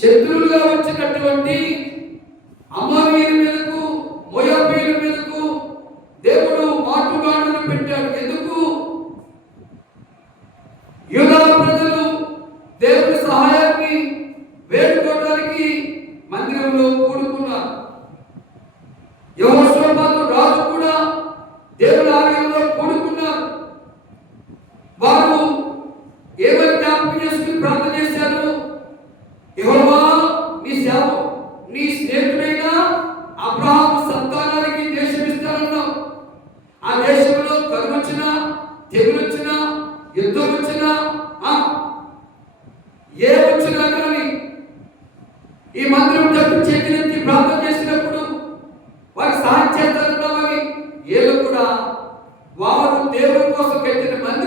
శత్రువులుగా వచ్చినటువంటి అమోరీయుల మీదకు, మోయాబీయుల మీదకు దేవుడు మాటుగాడును పెట్టాడు. ఎందుకు? యూదా ప్రజలు దేవుని సహాయాన్ని వేడుకోవడానికి మందిరంలో కూడుకున్నారు. యెహోషాపాతు రాజు కూడా దేవుని ఆలయంలో కూడుకున్నారు. వారు ఏమని జ్ఞాపకం చేసుకుని ప్రార్థన చేశారు? యెహోవా నీ స్నేహితుడైన అబ్రహాము సంతానానికి దేశం ఇస్తానన్నావు. ఆ దేశంలో కరువు వచ్చినా, తెగులు వచ్చినా, యుద్ధం వచ్చినా, ఏ వచ్చినా కానీ ఈ మందిరం తట్టు చేతులెత్తి ప్రార్థన చేసినప్పుడు వారికి సహాయం చేస్తారన్నామని ఏదో కూడా వారు దేవుని కోసం కట్టిన మందిరం